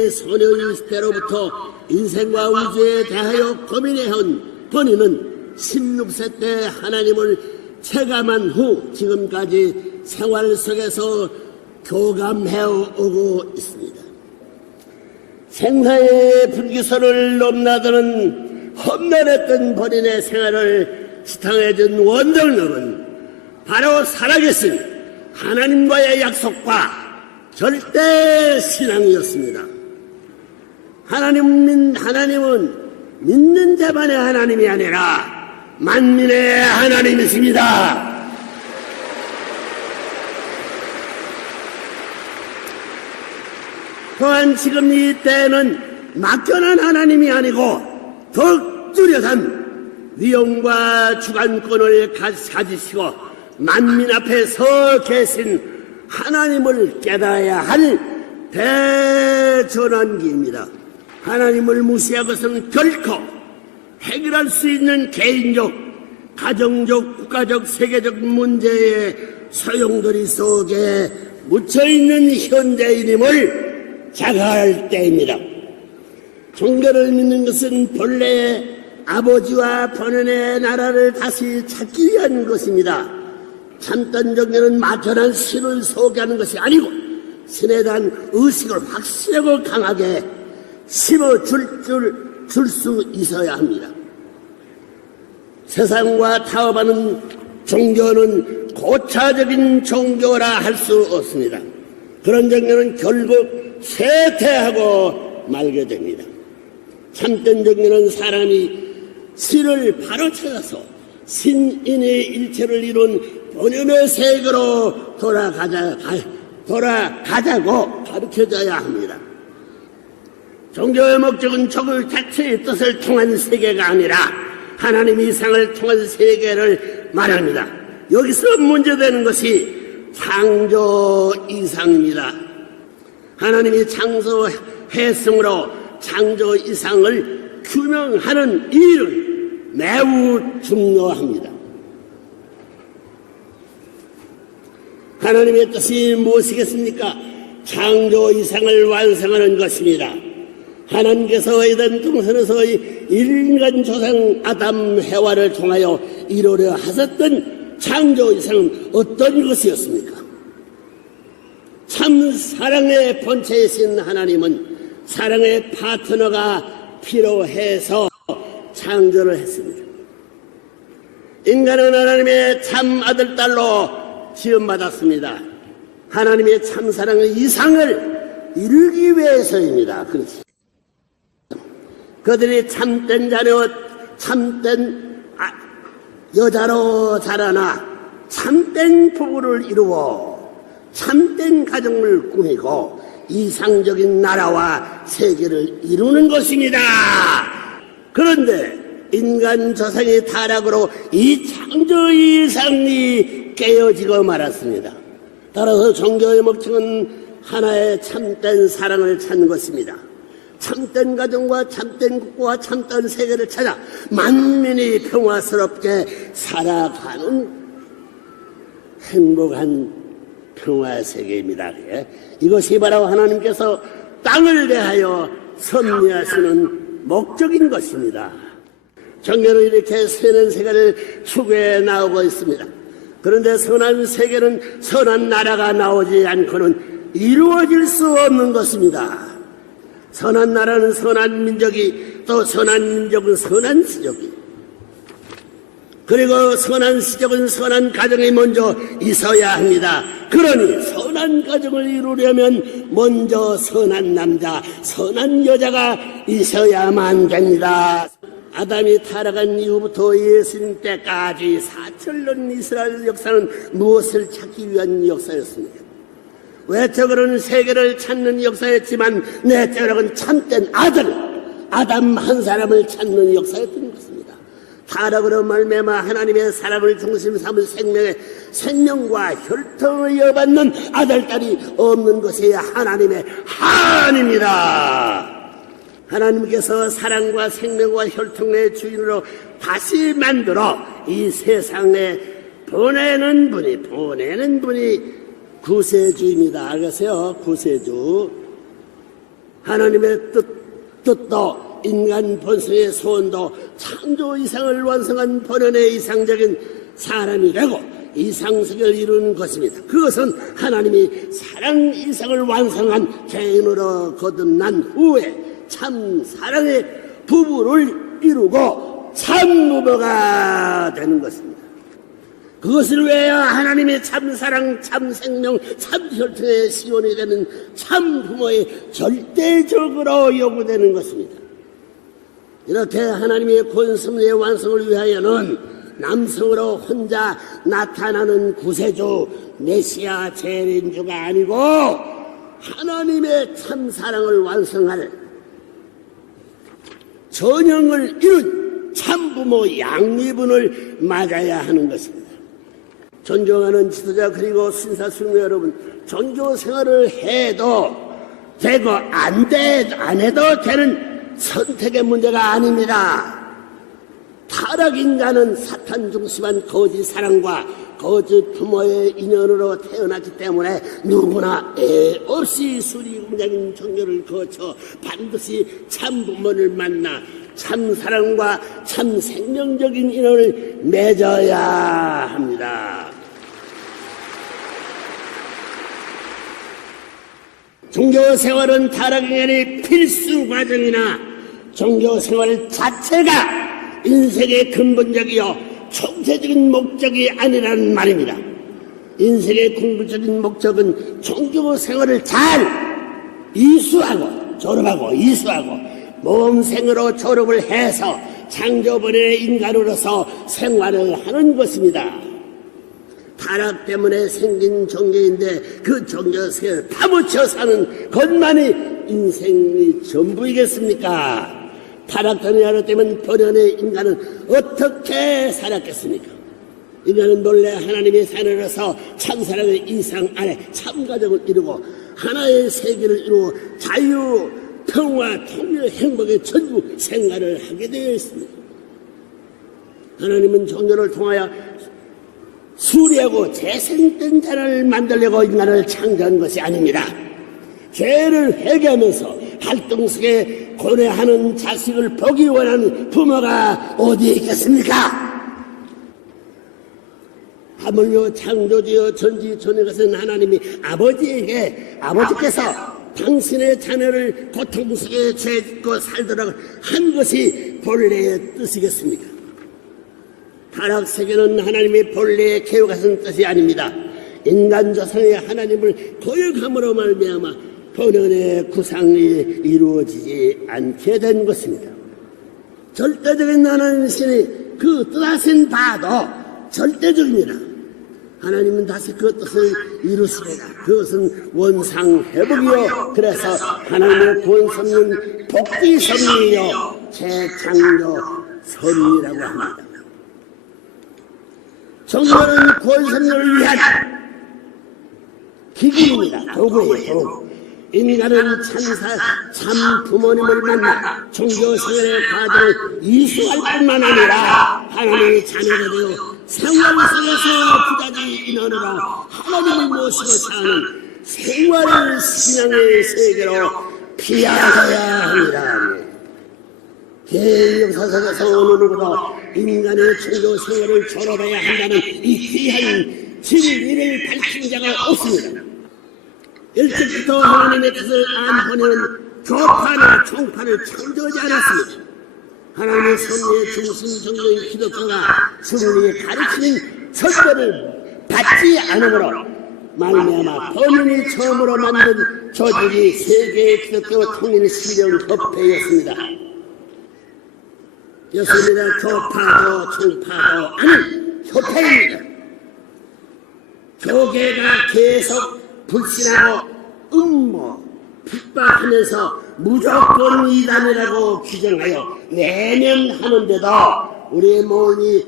소년 시대로부터 인생과 우주에 대하여 고민해온 본인은 16세 때 하나님을 체감한 후 지금까지 생활 속에서 교감해 오고 있습니다. 생사의 불기소를 넘나드는 험난했던 본인의 생활을 지탱해준 원동력은 바로 살아계신 하나님과의 약속과 절대 신앙이었습니다. 하나님은 믿는 자만의 하나님이 아니라 만민의 하나님이십니다. 또한 지금 이 때에는 막연한 하나님이 아니고 더욱 뚜렷한 위엄과 주관권을 가지시고 만민 앞에 서 계신 하나님을 깨달아야 할 대전환기입니다. 하나님을 무시한 것은 결코 해결할 수 있는 개인적, 가정적, 국가적, 세계적 문제의 소용돌이 속에 묻혀있는 현대인임을 자각할 때입니다. 종교를 믿는 것은 본래 아버지와 본연의 나라를 다시 찾기 위한 것입니다. 참된 종교는 막연한 신을 소개하는 것이 아니고 신에 대한 의식을 확실하고 강하게 심어줄 수 있어야 합니다. 세상과 타협하는 종교는 고차적인 종교라 할 수 없습니다. 그런 종교는 결국 쇠퇴하고 말게 됩니다. 참된 종교는 사람이 신을 바로 찾아서 신인의 일체를 이룬 본연의 세계로 돌아가자고 가르쳐줘야 합니다. 종교의 목적은 종교 자체의 뜻을 통한 세계가 아니라 하나님 이상을 통한 세계를 말합니다. 여기서 문제되는 것이 창조 이상입니다. 하나님이 창조했으므로 창조 이상을 규명하는 일은 매우 중요합니다. 하나님의 뜻이 무엇이겠습니까? 창조 이상을 완성하는 것입니다. 하나님께서 에덴 동산에서 인간 조상 아담 해와를 통하여 이루려 하셨던 창조 이상은 어떤 것이었습니까? 참 사랑의 본체이신 하나님은 사랑의 파트너가 필요해서 창조를 했습니다. 인간은 하나님의 참 아들, 딸로 지음받았습니다. 하나님의 참 사랑의 이상을 이루기 위해서입니다. 그렇지. 그들이 참된 자녀, 참된 여자로 자라나 참된 부부를 이루어 참된 가정을 꾸미고 이상적인 나라와 세계를 이루는 것입니다. 그런데 인간 조상의 타락으로 이 창조 이상이 깨어지고 말았습니다. 따라서 종교의 목적은 하나의 참된 사랑을 찾는 것입니다. 참된 가정과 참된 국가와 참된 세계를 찾아 만민이 평화스럽게 살아가는 행복한 평화 세계입니다. 이것이 바로 하나님께서 땅을 대하여 섭리하시는 목적인 것입니다. 종교는 이렇게 선한 세계를 추구해 나오고 있습니다. 그런데 선한 세계는 선한 나라가 나오지 않고는 이루어질 수 없는 것입니다. 선한 나라는 선한 민족이, 또 선한 민족은 선한 시족이, 그리고 선한 시족은 선한 가정이 먼저 있어야 합니다. 그러니 선한 가정을 이루려면 먼저 선한 남자, 선한 여자가 있어야만 됩니다. 아담이 타락한 이후부터 예수님 때까지 4천년 이스라엘 역사는 무엇을 찾기 위한 역사였습니까? 외적으로는 세계를 찾는 역사였지만 내적으로는 참된 아들, 아담 한 사람을 찾는 역사였던 것입니다. 타락으로 말미암아 하나님의 사람을 중심 삼은 생명과 혈통을 이어받는 아들, 딸이 없는 것이 하나님의 한입니다. 하나님께서 사랑과 생명과 혈통의 주인으로 다시 만들어 이 세상에 보내는 분이 구세주입니다. 알겠어요? 구세주. 하나님의 뜻도 인간 본성의 소원도 창조 이상을 완성한 본연의 이상적인 사람이 되고 이상세계를 이루는 것입니다. 그것은 하나님이 사랑 이상을 완성한 개인으로 거듭난 후에 참 사랑의 부부를 이루고 참 부부가 되는 것입니다. 그것을 위하여 하나님의 참 사랑, 참 생명, 참 혈통의 시온이 되는 참 부모의 절대적으로 요구되는 것입니다. 이렇게 하나님의 권성의 완성을 위하여는 남성으로 혼자 나타나는 구세주 메시아 재림주가 아니고 하나님의 참 사랑을 완성할 전형을 이룬 참부모 양미분을 맞아야 하는 것입니다. 존경하는 지도자 그리고 신사숙녀 여러분, 종교 생활을 해도 되고 안 해도 되는 선택의 문제가 아닙니다. 타락인간은 사탄 중심한 거짓 사랑과 거짓 부모의 인연으로 태어났기 때문에 누구나 애 없이 수리공장인 종교를 거쳐 반드시 참 부모를 만나 참 사랑과 참 생명적인 인연을 맺어야 합니다. 종교 생활은 타락인간의 필수 과정이나 종교 생활 자체가 인생의 근본적이요 총체적인 목적이 아니라는 말입니다. 인생의 궁극적인 목적은 종교 생활을 잘 졸업하고 이수하고 모험생으로 졸업을 해서 창조본의 인간으로서 생활을 하는 것입니다. 타락 때문에 생긴 종교인데 그 종교 생활을 파묻혀 사는 것만이 인생이 전부이겠습니까? 타락전이 하나되면 본연의 인간은 어떻게 살았겠습니까? 인간은 본래 하나님의 자녀로서 참사랑의 이상 안에 참가정을 이루고 하나의 세계를 이루고 자유, 평화, 통일, 행복의 전부 생활을 하게 되어 있습니다. 하나님은 종교를 통하여 수리하고 재생된 자를 만들려고 인간을 창조한 것이 아닙니다. 죄를 회개하면서 활동 속에 고뇌하는 자식을 보기 원하는 부모가 어디에 있겠습니까? 하물며 창조주여 전지전능하신 것은 하나님이 아버지께서 당신의 자녀를 고통 속에 죄 짓고 살도록 한 것이 본래의 뜻이겠습니까? 타락세계는 하나님의 본래의 계획하신 뜻이 아닙니다. 인간 조상의 하나님을 거역함으로 말미암아 본연의 구상이 이루어지지 않게 된 것입니다. 절대적인 하나님의 신이 그 뜻하신 바도 절대적입니다. 하나님은 다시 그 뜻을 이루시리라. 그것은 원상회복이요 그래서 하나님의 권선은 복귀선이요 재창조 선이라고 합니다. 종교는 권선을 위한 기기입니다. 도구예요. 인간은 참 부모님을 만나 종교생활의 과정을 이수할 뿐만 아니라 하나님의 자녀가 되어 생활 속에서 부자지 인원으로 하나님을 모시고 사는 생활 신앙의 세계로 피하여야 합니다. 개인 역사 속에서 어느 누구도 인간의 종교 생활을 졸업해야 한다는 이 귀한 진리를 밝힌 자가 없습니다. 일찍부터 하나님의 뜻을 안 보내는 교파나 총파를 창조하지 않았습니다. 하나님의 섭리의 중심 종교인 기독교가 승리에 가르치는 설교를 받지 않으므로 말미암아 본인이 처음으로 만든 조직이 세계의 기독교 통일 실현 협회였습니다. 였습니다. 교파도 총파도 아닌 협회입니다. 교계가 계속 불신하고 음모, 핍박하면서 무조건 이단이라고 규정하여 내면하는데도 우리의 몸이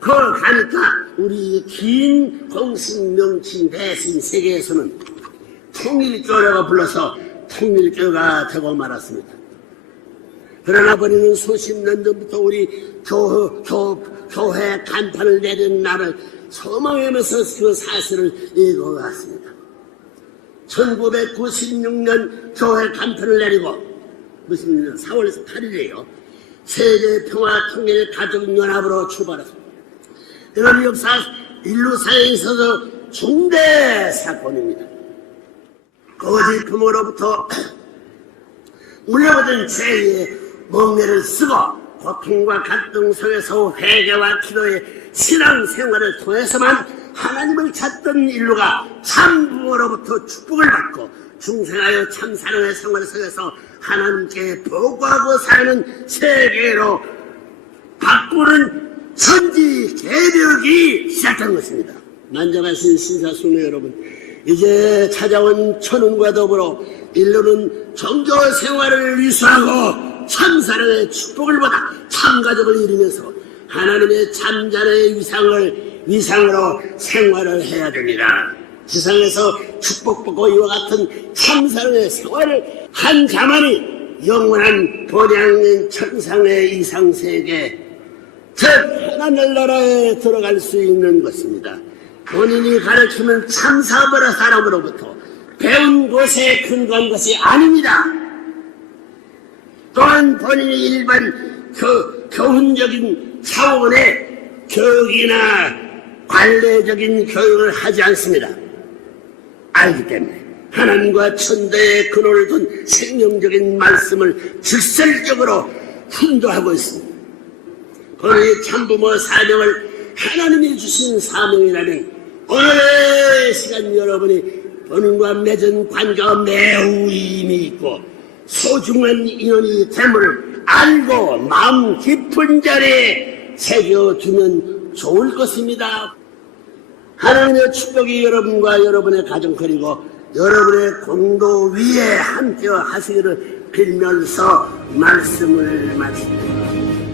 커가니까 우리 긴 공식 명칭 대신 세계에서는 통일교라고 불러서 통일교가 되고 말았습니다. 그러나 우리는 수십 년 전부터 우리 교회 간판을 내린 날을 소망하면서 그 사실을 읽어왔습니다. 1996년 교회 간편을 내리고 무슨 4월 8일이에요. 세계평화통일가족연합으로 출발했습니다. 이런 역사 인류사에 있어서 중대 사건입니다. 거짓품으로부터 물려받은 죄의 멍에를 쓰고 고통과 갈등 속에서 회개와 기도의 신앙생활을 통해서만 하나님을 찾던 인류가 참부모로부터 축복을 받고 중생하여 참사랑의 생활 속에서 하나님께 보고하고 사는 세계로 바꾸는 천지 개벽이 시작한 것입니다. 만져가신 신사숙녀 여러분, 이제 찾아온 천운과 더불어 인류는 종교 생활을 위수하고 참사랑의 축복을 받아 참가족을 이루면서 하나님의 참자의 위상으로 생활을 해야 됩니다. 지상에서 축복받고 이와 같은 참사랑의 생활을 한 자만이 영원한 본향인 천상의 이상세계, 즉 하나님 나라에 들어갈 수 있는 것입니다. 본인이 가르치는 참사벌의 사람으로부터 배운 곳에 근거한 것이 아닙니다. 또한 본인이 일반 교훈적인 차원의 교육이나 관례적인 교육을 하지 않습니다. 알기 때문에 하나님과 천대의 근원을 둔 생명적인 말씀을 직설적으로 훈도하고 있습니다. 본인의 참부모 사명을 하나님이 주신 사명이라는 오늘의 시간 여러분이 본인과 맺은 관계가 매우 의미 있고 소중한 인연이 됨을 알고 마음 깊은 자리에 새겨두면 좋을 것입니다. 하나님의 축복이 여러분과 여러분의 가정 그리고 여러분의 공도 위에 함께 하시기를 빌면서 말씀을 마칩니다.